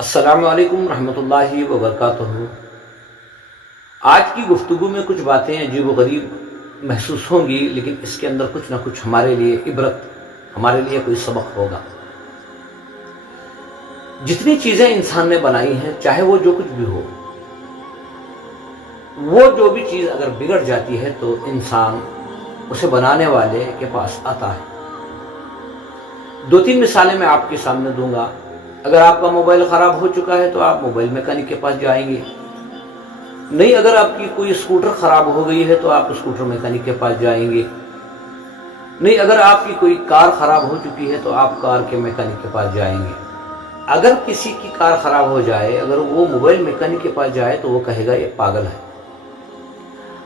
السلام علیکم رحمۃ اللہ وبرکاتہ۔ آج کی گفتگو میں کچھ باتیں عجیب و غریب محسوس ہوں گی، لیکن اس کے اندر کچھ نہ کچھ ہمارے لیے عبرت، ہمارے لیے کوئی سبق ہوگا۔ جتنی چیزیں انسان نے بنائی ہیں، چاہے وہ جو کچھ بھی ہو، وہ جو بھی چیز اگر بگڑ جاتی ہے تو انسان اسے بنانے والے کے پاس آتا ہے۔ دو تین مثالیں میں آپ کے سامنے دوں گا۔ اگر آپ کا موبائل خراب ہو چکا ہے تو آپ موبائل میکینک کے پاس جائیں گے۔ نہیں، اگر آپ کی کوئی اسکوٹر خراب ہو گئی ہے تو آپ اسکوٹر میکینک کے پاس جائیں گے۔ نہیں، اگر آپ کی کوئی کار خراب ہو چکی ہے تو آپ کار کے میکینک کے پاس جائیں گے۔ اگر کسی کی کار خراب ہو جائے، اگر وہ موبائل میکینک کے پاس جائے تو وہ کہے گا یہ پاگل ہے۔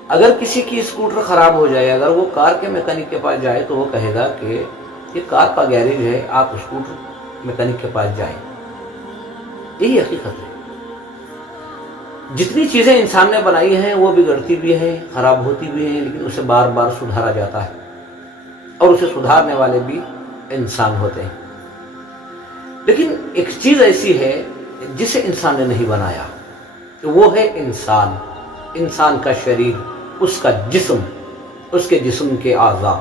اگر کسی کی اسکوٹر خراب ہو جائے، اگر وہ کار کے میکینک کے پاس جائے تو وہ کہے گا کہ یہ کار کا گیریج ہے، آپ اسکوٹر میکینک کے پاس جائیں۔ یہی حقیقت ہے۔ جتنی چیزیں انسان نے بنائی ہیں وہ بگڑتی بھی ہیں، خراب ہوتی بھی ہیں، لیکن اسے بار بار سدھارا جاتا ہے، اور اسے سدھارنے والے بھی انسان ہوتے ہیں۔ لیکن ایک چیز ایسی ہے جسے انسان نے نہیں بنایا، وہ ہے انسان، انسان کا شریر، اس کا جسم، اس کے جسم کے اعضاء۔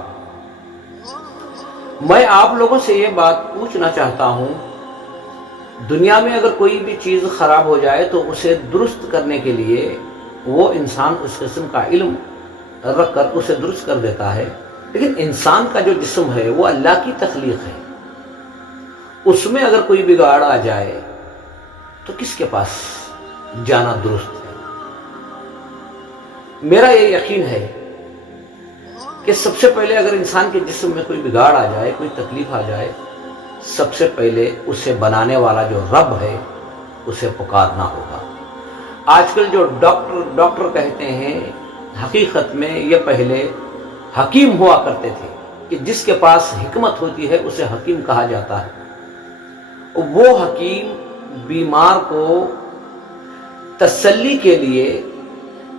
میں آپ لوگوں سے یہ بات پوچھنا چاہتا ہوں، دنیا میں اگر کوئی بھی چیز خراب ہو جائے تو اسے درست کرنے کے لیے وہ انسان اس قسم کا علم رکھ کر اسے درست کر دیتا ہے، لیکن انسان کا جو جسم ہے وہ اللہ کی تخلیق ہے۔ اس میں اگر کوئی بگاڑ آ جائے تو کس کے پاس جانا درست ہے؟ میرا یہ یقین ہے کہ سب سے پہلے اگر انسان کے جسم میں کوئی بگاڑ آ جائے، کوئی تکلیف آ جائے، سب سے پہلے اسے بنانے والا جو رب ہے اسے پکارنا ہوگا۔ آج کل جو ڈاکٹر کہتے ہیں، حقیقت میں یہ پہلے حکیم ہوا کرتے تھے کہ جس کے پاس حکمت ہوتی ہے اسے حکیم کہا جاتا ہے۔ وہ حکیم بیمار کو تسلی کے لیے،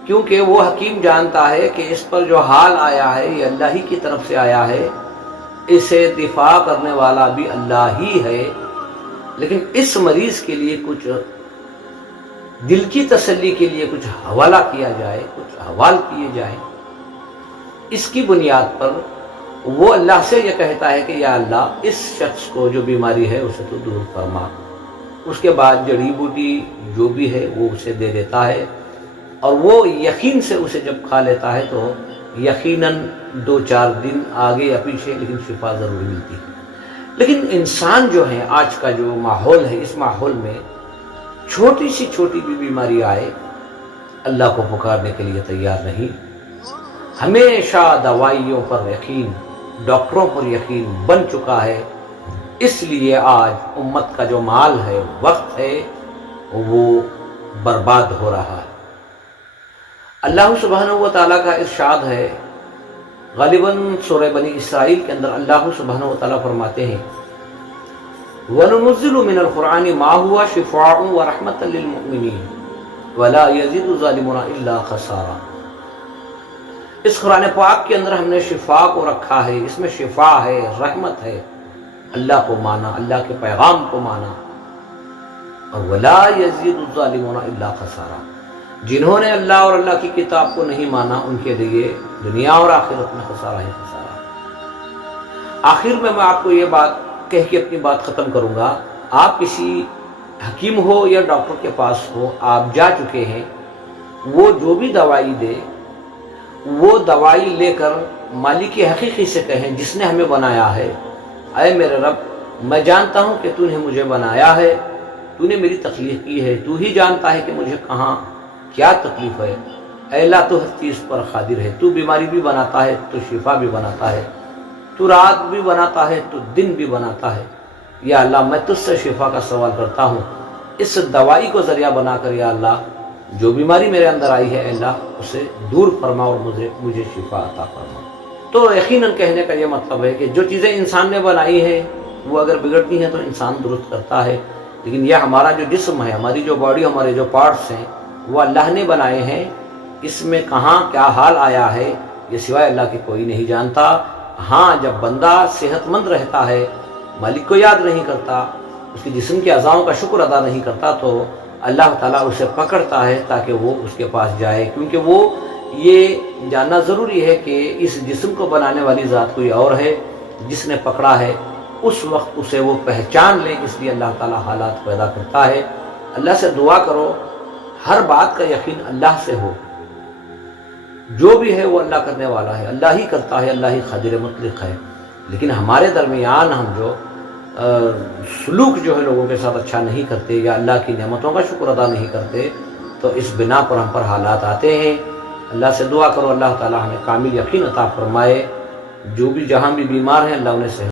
کیونکہ وہ حکیم جانتا ہے کہ اس پر جو حال آیا ہے یہ اللہ ہی کی طرف سے آیا ہے، اسے دفاع کرنے والا بھی اللہ ہی ہے، لیکن اس مریض کے لیے کچھ دل کی تسلی کے لیے کچھ حوالہ کیا جائے، کچھ حوال کیے جائیں۔ اس کی بنیاد پر وہ اللہ سے یہ کہتا ہے کہ یا اللہ، اس شخص کو جو بیماری ہے اسے تو دور فرما۔ اس کے بعد جڑی بوٹی جو بھی ہے وہ اسے دے دیتا ہے، اور وہ یقین سے اسے جب کھا لیتا ہے تو یقیناً 2-4 دن آگے یا پیچھے لیکن شفا ضرور ملتی ہے۔ لیکن انسان جو ہے، آج کا جو ماحول ہے، اس ماحول میں چھوٹی سی چھوٹی بھی بیماری آئے، اللہ کو پکارنے کے لیے تیار نہیں۔ ہمیشہ دوائیوں پر یقین، ڈاکٹروں پر یقین بن چکا ہے۔ اس لیے آج امت کا جو مال ہے، وقت ہے، وہ برباد ہو رہا ہے۔ اللہ سبحانہ و تعالیٰ کا ارشاد ہے، غالباً سورہ بنی اسرائیل کے اندر اللہ سبحانہ و تعالیٰ فرماتے ہیں، وَنُنَزِّلُ مِنَ الْقُرْآنِ مَا هُوَ شِفَاءٌ وَرَحْمَةً لِّلْمُؤْمِنِينَ وَلَا يَزِيدُ الظَّالِمِينَ إِلَّا خَسَارًا۔ اس قرآن پاک کے اندر ہم نے شفا کو رکھا ہے، اس میں شفا ہے، رحمت ہے۔ اللہ کو مانا، اللہ کے پیغام کو مانا، اور وَلَا يَزِيدُ الظَّالِمُونَ إِلَّا خَسَارًا۔ جنہوں نے اللہ اور اللہ کی کتاب کو نہیں مانا، ان کے لیے دنیا اور آخرت میں خسارہ ہی خسارہ۔ آخر میں آپ کو یہ بات کہہ کے اپنی بات ختم کروں گا۔ آپ کسی حکیم ہو یا ڈاکٹر کے پاس ہو، آپ جا چکے ہیں، وہ جو بھی دوائی دے، وہ دوائی لے کر مالک حقیقی سے کہیں، جس نے ہمیں بنایا ہے، اے میرے رب، میں جانتا ہوں کہ تو نے مجھے بنایا ہے، تو نے میری تخلیق کی ہے، تو ہی جانتا ہے کہ مجھے کہاں کیا تکلیف ہے۔ اے اللہ، تو ہر چیز پر قادر ہے، تو بیماری بھی بناتا ہے، تو شفا بھی بناتا ہے، تو رات بھی بناتا ہے، تو دن بھی بناتا ہے۔ یا اللہ، میں تجھ سے شفا کا سوال کرتا ہوں، اس دوائی کو ذریعہ بنا کر یا اللہ، جو بیماری میرے اندر آئی ہے، اے اللہ، اسے دور فرما اور مجھے شفا عطا فرما۔ تو یقیناً کہنے کا یہ مطلب ہے کہ جو چیزیں انسان نے بنائی ہیں وہ اگر بگڑتی ہیں تو انسان درست کرتا ہے، لیکن یہ ہمارا جو جسم ہے، ہماری جو باڈی، ہمارے جو پارٹس ہیں، وہ اللہ نے بنائے ہیں۔ اس میں کہاں کیا حال آیا ہے یہ سوائے اللہ کے کوئی نہیں جانتا۔ ہاں، جب بندہ صحت مند رہتا ہے، مالک کو یاد نہیں کرتا، اس کے جسم کے اعضاؤں کا شکر ادا نہیں کرتا تو اللہ تعالیٰ اسے پکڑتا ہے تاکہ وہ اس کے پاس جائے، کیونکہ وہ یہ جاننا ضروری ہے کہ اس جسم کو بنانے والی ذات کوئی اور ہے جس نے پکڑا ہے، اس وقت اسے وہ پہچان لے، اس لیے اللہ تعالیٰ حالات پیدا کرتا ہے۔ اللہ سے دعا کرو ہر بات کا یقین اللہ سے ہو، جو بھی ہے وہ اللہ کرنے والا ہے، اللہ ہی کرتا ہے، اللہ ہی قادر مطلق ہے، لیکن ہمارے درمیان ہم جو سلوک جو ہے لوگوں کے ساتھ اچھا نہیں کرتے یا اللہ کی نعمتوں کا شکر ادا نہیں کرتے تو اس بنا پر ہم پر حالات آتے ہیں۔ اللہ سے دعا کرو اللہ تعالیٰ ہمیں کامل یقین عطا فرمائے، جو بھی جہاں بھی بیمار ہیں اللہ انہیں صحت